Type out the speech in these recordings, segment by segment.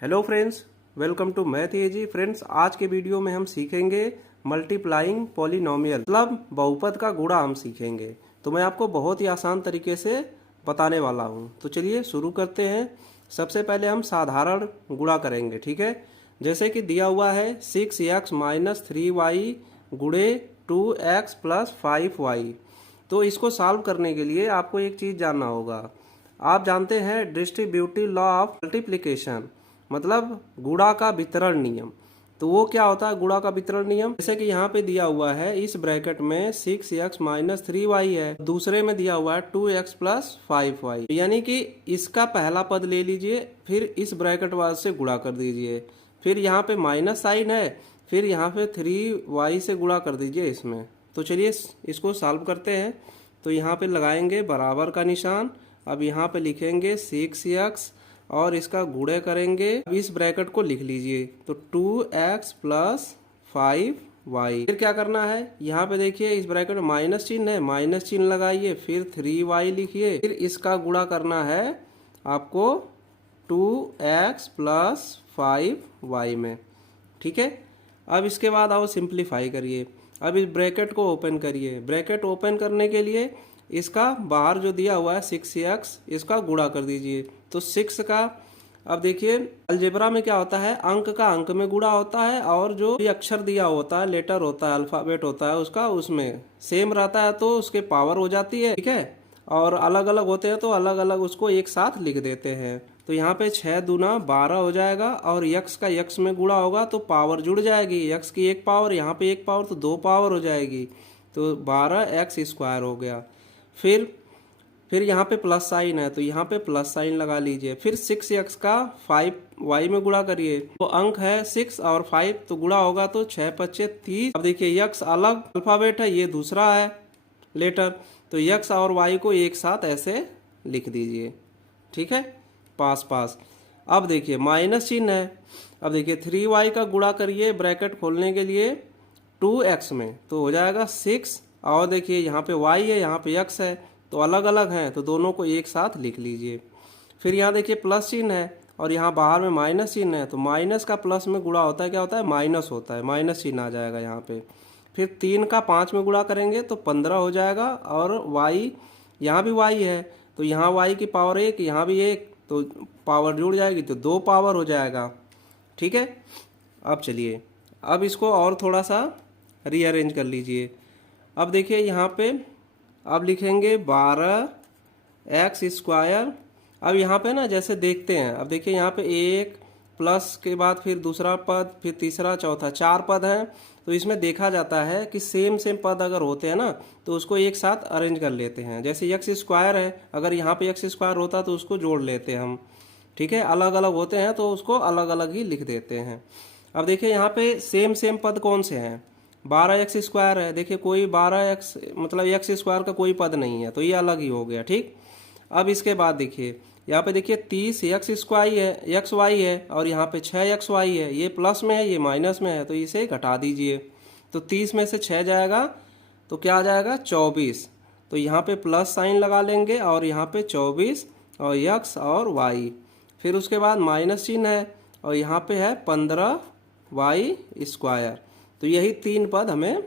Hello friends, welcome to math AG. Friends, आज के video में हम सीखेंगे मल्टीप्लाइंग पॉलिनोमियल, मतलब बहुपद का गुणा हम सीखेंगे। तो मैं आपको बहुत ही आसान तरीके से बताने वाला हूं। तो चलिए शुरू करते हैं। सबसे पहले हम साधारण गुणा करेंगे, ठीक है। जैसे कि दिया हुआ है 6x माइनस 3y गुणे 2x प्लस 5y। तो इसको सॉल्व करने के लिए आपको एक चीज़ जानना होगा। आप जानते हैं डिस्ट्रीब्यूटिव लॉ ऑफ मल्टीप्लिकेशन, मतलब गुणा का वितरण नियम। तो वो क्या होता है गुणा का वितरण नियम? जैसे कि यहाँ पे दिया हुआ है इस ब्रैकेट में 6x माइनस 3y है, दूसरे में दिया हुआ है 2x प्लस 5y, यानी कि इसका पहला पद ले लीजिए, फिर इस ब्रैकेट वाले से गुणा कर दीजिए, फिर यहाँ पे माइनस साइन है, फिर यहाँ पे 3y से गुणा कर दीजिए इसमें। तो चलिए इसको सॉल्व करते हैं। तो यहाँ पे लगाएंगे बराबर का निशान। अब यहाँ पे लिखेंगे 6x और इसका गुणे करेंगे। अब इस ब्रैकेट को लिख लीजिए, तो 2x प्लस 5y। फिर क्या करना है, यहाँ पे देखिए इस ब्रैकेट में माइनस चिन्ह है, माइनस चिन्ह लगाइए, फिर 3y लिखिए, फिर इसका गुणा करना है आपको 2x प्लस 5y में, ठीक है। अब इसके बाद आओ सिंप्लीफाई करिए। अब इस ब्रैकेट को ओपन करिए। ब्रैकेट ओपन करने के लिए इसका बाहर जो दिया हुआ है 6x, इसका गुणा कर दीजिए। तो 6 का, अब देखिए अलजेब्रा में क्या होता है, अंक का अंक में गुणा होता है, और जो भी अक्षर दिया होता है, लेटर होता है, अल्फाबेट होता है उसका, उसमें सेम रहता है तो उसके पावर हो जाती है, ठीक है। और अलग अलग होते हैं तो अलग अलग उसको एक साथ लिख देते हैं। तो यहाँ पे 6 दूना 12 हो जाएगा, और यक्स का यक्स में गुणा होगा तो पावर जुड़ जाएगी। यक्स की एक पावर, यहाँ पे एक पावर, तो 2 पावर हो जाएगी। तो 12x स्क्वायर हो गया। फिर यहाँ पे प्लस साइन है तो यहाँ पे प्लस साइन लगा लीजिए। फिर 6x का 5y में गुणा करिए, तो अंक है 6 और 5 तो गुणा होगा तो 6 पच्चे 30। अब देखिए यक्स अलग अल्फाबेट है, ये दूसरा है लेटर, तो यक्स और y को एक साथ ऐसे लिख दीजिए, ठीक है, पास पास। अब देखिए माइनस चिन्ह है। अब देखिए 3y का गुणा करिए ब्रैकेट खोलने के लिए 2x में, तो हो जाएगा 6। और देखिए यहाँ पे y है, यहाँ पे x है, तो अलग अलग हैं तो दोनों को एक साथ लिख लीजिए। फिर यहाँ देखिए प्लस चिन्ह है और यहाँ बाहर में माइनस चिन्ह है, तो माइनस का प्लस में गुणा होता है, क्या होता है, माइनस होता है, माइनस चिन्ह आ जाएगा यहाँ पे। फिर 3 का 5 में गुणा करेंगे तो 15 हो जाएगा, और y, यहाँ भी y है तो यहाँ y की पावर 1, यहाँ भी 1, तो पावर जुड़ जाएगी तो 2 पावर हो जाएगा, ठीक है। अब चलिए अब इसको और थोड़ा सा रीअरेंज कर लीजिए। अब देखिए यहाँ पे अब लिखेंगे 12x स्क्वायर। अब यहाँ पे ना जैसे देखते हैं, अब देखिए यहाँ पे एक प्लस के बाद फिर दूसरा पद, फिर तीसरा, चौथा, 4 पद हैं। तो इसमें देखा जाता है कि सेम पद अगर होते हैं ना तो उसको एक साथ अरेंज कर लेते हैं। जैसे x स्क्वायर है, अगर यहाँ पे x स्क्वायर होता तो उसको जोड़ लेते हैं हम, ठीक है। अलग अलग होते हैं तो उसको अलग अलग ही लिख देते हैं। अब देखिए यहाँ पे सेम पद कौन से हैं, 12x स्क्वायर है, देखिए कोई 12x मतलब x स्क्वायर का कोई पद नहीं है, तो ये अलग ही हो गया, ठीक। अब इसके बाद देखिए यहाँ पे देखिए 30x स्क्वायर है, xy है, और यहाँ पे 6xy है, ये प्लस में है, ये माइनस में है, तो इसे घटा दीजिए। तो 30 में से 6 जाएगा तो क्या आ जाएगा, 24। तो यहाँ पे प्लस साइन लगा लेंगे और यहाँ पे 24 और x और y। फिर उसके बाद माइनस चिन्ह है और यहाँ पे है 15y स्क्वायर। तो यही 3 पद हमें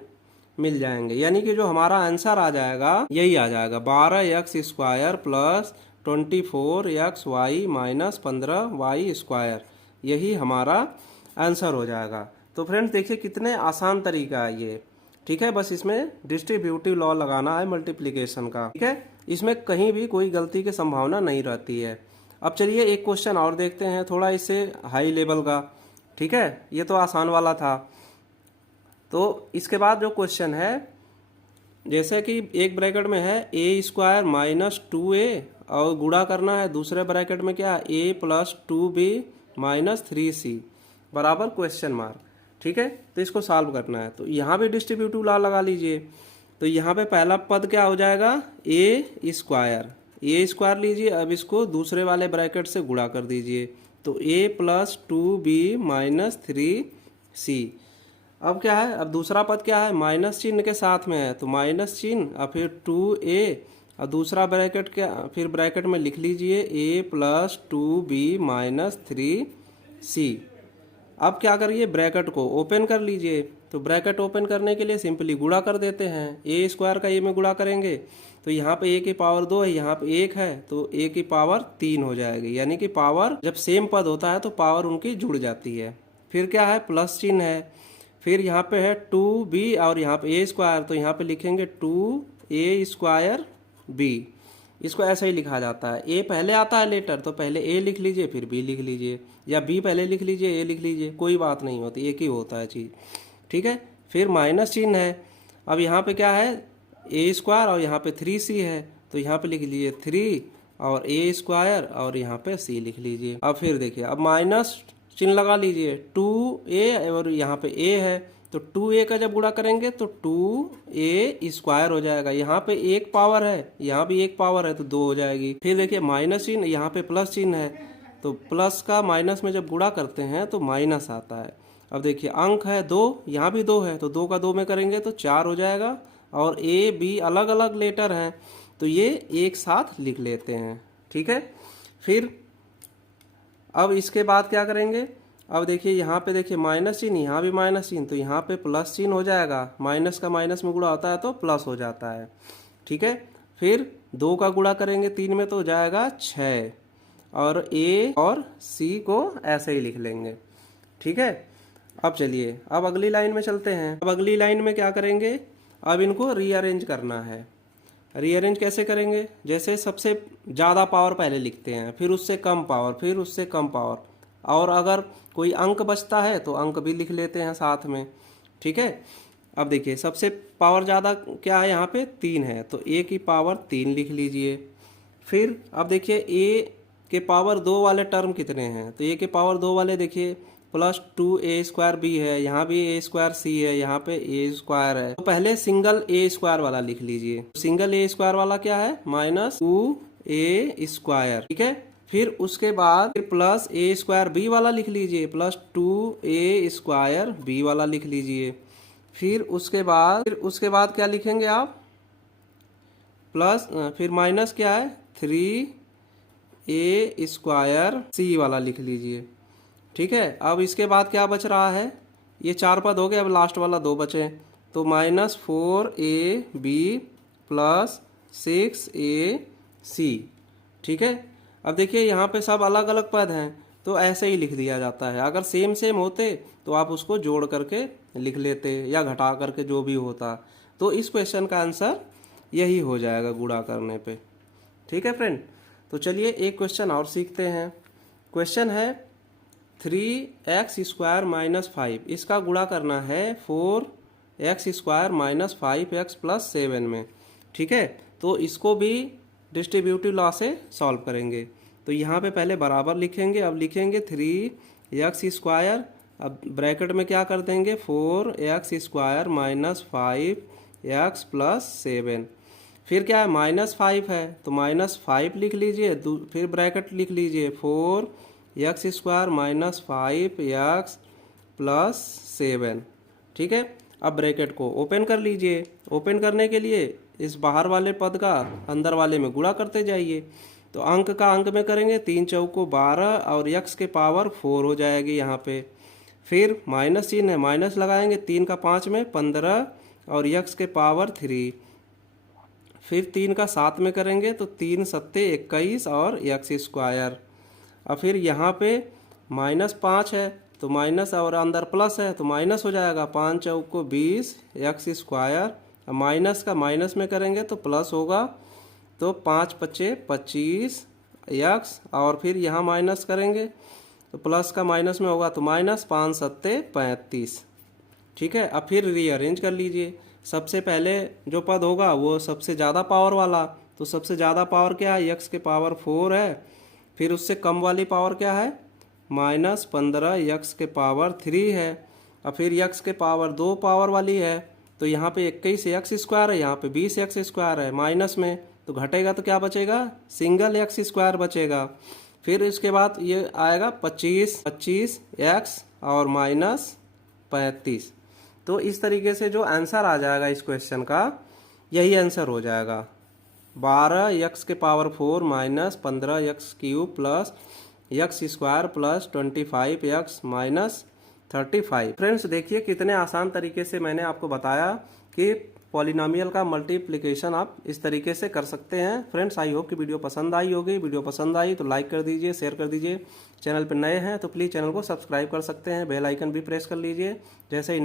मिल जाएंगे, यानी कि जो हमारा आंसर आ जाएगा यही आ जाएगा, 12x square plus 24xy minus 15y square, यही हमारा आंसर हो जाएगा। तो फ्रेंड्स देखिए कितने आसान तरीका है ये, ठीक है। बस इसमें डिस्ट्रीब्यूटिव लॉ लगाना है मल्टीप्लिकेशन का, ठीक है। इसमें कहीं भी कोई गलती की संभावना नहीं रहती है। अब चलिए एक क्वेश्चन और देखते हैं, थोड़ा इससे हाई लेवल का, ठीक है। ये तो आसान वाला था। तो इसके बाद जो क्वेश्चन है, जैसे कि एक ब्रैकेट में है ए स्क्वायर माइनस 2a, और गुणा करना है दूसरे ब्रैकेट में क्या, a plus 2b minus 3c बराबर क्वेश्चन मार्क, ठीक है। तो इसको सॉल्व करना है, तो यहाँ भी डिस्ट्रीब्यूटिव लॉ लगा लीजिए। तो यहाँ पे पहला पद क्या हो जाएगा, a स्क्वायर लीजिए। अब इसको दूसरे वाले ब्रैकेट से गुणा कर दीजिए, तो a plus 2b minus 3c। अब क्या है, अब दूसरा पद क्या है, माइनस चिन्ह के साथ में है, तो माइनस चिन्ह और फिर 2a, और दूसरा ब्रैकेट क्या, फिर ब्रैकेट में लिख लीजिए a प्लस 2b माइनस 3 सी। अब क्या करिए, ब्रैकेट को ओपन कर लीजिए। तो ब्रैकेट ओपन करने के लिए सिंपली गुणा कर देते हैं। ए स्क्वायर का ए में गुणा करेंगे तो यहाँ पे ए की पावर 2 है, यहाँ पे 1 है तो ए की पावर 3 हो जाएगी। यानी कि पावर जब सेम पद होता है तो पावर उनकी जुड़ जाती है। फिर क्या है, प्लस चिन्ह है। फिर यहाँ पे है 2b और यहाँ पे ए स्क्वायर, तो यहाँ पे लिखेंगे 2a स्क्वायर b। इसको ऐसे ही लिखा जाता है। ए पहले आता है लेटर तो पहले ए लिख लीजिए फिर बी लिख लीजिए, या बी पहले लिख लीजिए ए लिख लीजिए, कोई बात नहीं होती, एक ही होता है चीज़। ठीक है। फिर माइनस चिन्ह है। अब यहाँ पे क्या है, ए स्क्वायर और यहाँ पे 3c है तो यहाँ पे लिख लीजिए 3 और ए स्क्वायर और यहाँ पे c लिख लीजिए। अब फिर देखिए, अब माइनस चिन्ह लगा लीजिए, 2a और यहाँ पे a है तो 2a का जब गुणा करेंगे तो 2a स्क्वायर हो जाएगा। यहाँ पे एक पावर है, यहाँ भी एक पावर है तो 2 हो जाएगी। फिर देखिए माइनस चिन्ह, यहाँ पे प्लस चिन्ह है तो प्लस का माइनस में जब गुणा करते हैं तो माइनस आता है। अब देखिए अंक है 2, यहाँ भी 2 है तो 2 का 2 में करेंगे तो 4 हो जाएगा। और ए बी अलग अलग लेटर हैं तो ये एक साथ लिख लेते हैं। ठीक है। फिर अब इसके बाद क्या करेंगे, अब देखिए यहाँ पे देखिए माइनस चिन्ह, यहाँ भी माइनस चिन्ह तो यहाँ पे प्लस चिन्ह हो जाएगा। माइनस का माइनस में गुणा होता है तो प्लस हो जाता है। ठीक है। फिर 2 का गुणा करेंगे 3 में तो हो जाएगा 6 और ए और सी को ऐसे ही लिख लेंगे। ठीक है। अब चलिए अब अगली लाइन में चलते हैं। अब अगली लाइन में क्या करेंगे, अब इनको रीअरेंज करना है। रीअरेंज कैसे करेंगे, जैसे सबसे ज़्यादा पावर पहले लिखते हैं, फिर उससे कम पावर, फिर उससे कम पावर, और अगर कोई अंक बचता है तो अंक भी लिख लेते हैं साथ में। ठीक है। अब देखिए सबसे पावर ज़्यादा क्या है, यहाँ पे 3 है तो ए की पावर 3 लिख लीजिए। फिर अब देखिए ए के पावर 2 वाले टर्म कितने हैं, तो ए के पावर 2 वाले देखिए प्लस 2a स्क्वायर बी है, यहाँ भी ए स्क्वायर सी है, यहाँ पे ए स्क्वायर है। तो पहले सिंगल ए स्क्वायर वाला लिख लीजिए। सिंगल ए स्क्वायर वाला क्या है, माइनस 2a स्क्वायर। ठीक है। फिर उसके बाद फिर प्लस ए स्क्वायर बी वाला लिख लीजिए, प्लस 2a स्क्वायर बी वाला लिख लीजिए। फिर उसके बाद क्या लिखेंगे आप, प्लस फिर माइनस क्या है 3a स्क्वायर सी वाला लिख लीजिए। ठीक है। अब इसके बाद क्या बच रहा है, ये 4 पद हो गए, अब लास्ट वाला 2 बचे तो माइनस 4ab प्लस 6ac। ठीक है। अब देखिए यहाँ पे सब अलग अलग पद हैं तो ऐसे ही लिख दिया जाता है। अगर सेम सेम होते तो आप उसको जोड़ करके लिख लेते या घटा करके जो भी होता। तो इस क्वेश्चन का आंसर यही हो जाएगा गुणा करने पे। ठीक है फ्रेंड। तो चलिए एक क्वेश्चन और सीखते हैं। क्वेश्चन है 3x स्क्वायर माइनस 5, इसका गुणा करना है 4x square minus 5x plus 7 में। ठीक है। तो इसको भी डिस्ट्रीब्यूटिव लॉ से सॉल्व करेंगे। तो यहाँ पे पहले बराबर लिखेंगे, अब लिखेंगे 3x स्क्वायर, अब ब्रैकेट में क्या कर देंगे 4x square minus 5x plus 7। फिर क्या है, माइनस 5 है तो माइनस 5 लिख लीजिए, फिर ब्रैकेट लिख लीजिए 4x square minus 5x plus 7। ठीक है। अब ब्रैकेट को ओपन कर लीजिए। ओपन करने के लिए इस बाहर वाले पद का अंदर वाले में गुणा करते जाइए। तो अंक का अंक में करेंगे 3 चौको 12 और x के पावर 4 हो जाएगी यहाँ पे। फिर माइनस चिन्ह है, माइनस लगाएंगे 3 का 5 में 15 और x के पावर 3। फिर 3 का 7 में करेंगे तो 3 सत्ते 21 और x स्क्वायर। अब फिर यहाँ पे माइनस 5 है तो माइनस और अंदर प्लस है तो माइनस हो जाएगा, 5 चौको 20 x स्क्वायर। अब माइनस का माइनस में करेंगे तो प्लस होगा तो 5 पच्चे 25 x, और फिर यहाँ माइनस करेंगे तो प्लस का माइनस में होगा तो माइनस 5 सत्ते 35। ठीक है। अब फिर रीअरेंज कर लीजिए। सबसे पहले जो पद होगा वो सबसे ज़्यादा पावर वाला, तो सबसे ज़्यादा पावर क्या है, x के पावर 4 है। फिर उससे कम वाली पावर क्या है, माइनस 15 x के पावर 3 है। अब फिर x के पावर 2 पावर वाली है तो यहाँ पे 21 x स्क्वायर है, यहाँ पे 20 x स्क्वायर है, माइनस में तो घटेगा तो क्या बचेगा, सिंगल x स्क्वायर बचेगा। फिर इसके बाद ये आएगा 25 x और माइनस 35। तो इस तरीके से जो आंसर आ जाएगा इस क्वेश्चन का, यही आंसर हो जाएगा 12 x के power 4 minus 15 x cube plus x square plus 25 x minus 35। Friends देखिए कितने आसान तरीके से मैंने आपको बताया कि पॉलिनोमियल का मल्टीप्लिकेशन आप इस तरीके से कर सकते हैं। फ्रेंड्स आई होप कि वीडियो पसंद आई होगी। वीडियो पसंद आई तो लाइक कर दीजिए, शेयर कर दीजिए। चैनल पर नए हैं तो प्लीज़ चैनल को सब्सक्राइब कर सकते हैं, बेल आइकन भी प्रेस कर लीजिए। जैसे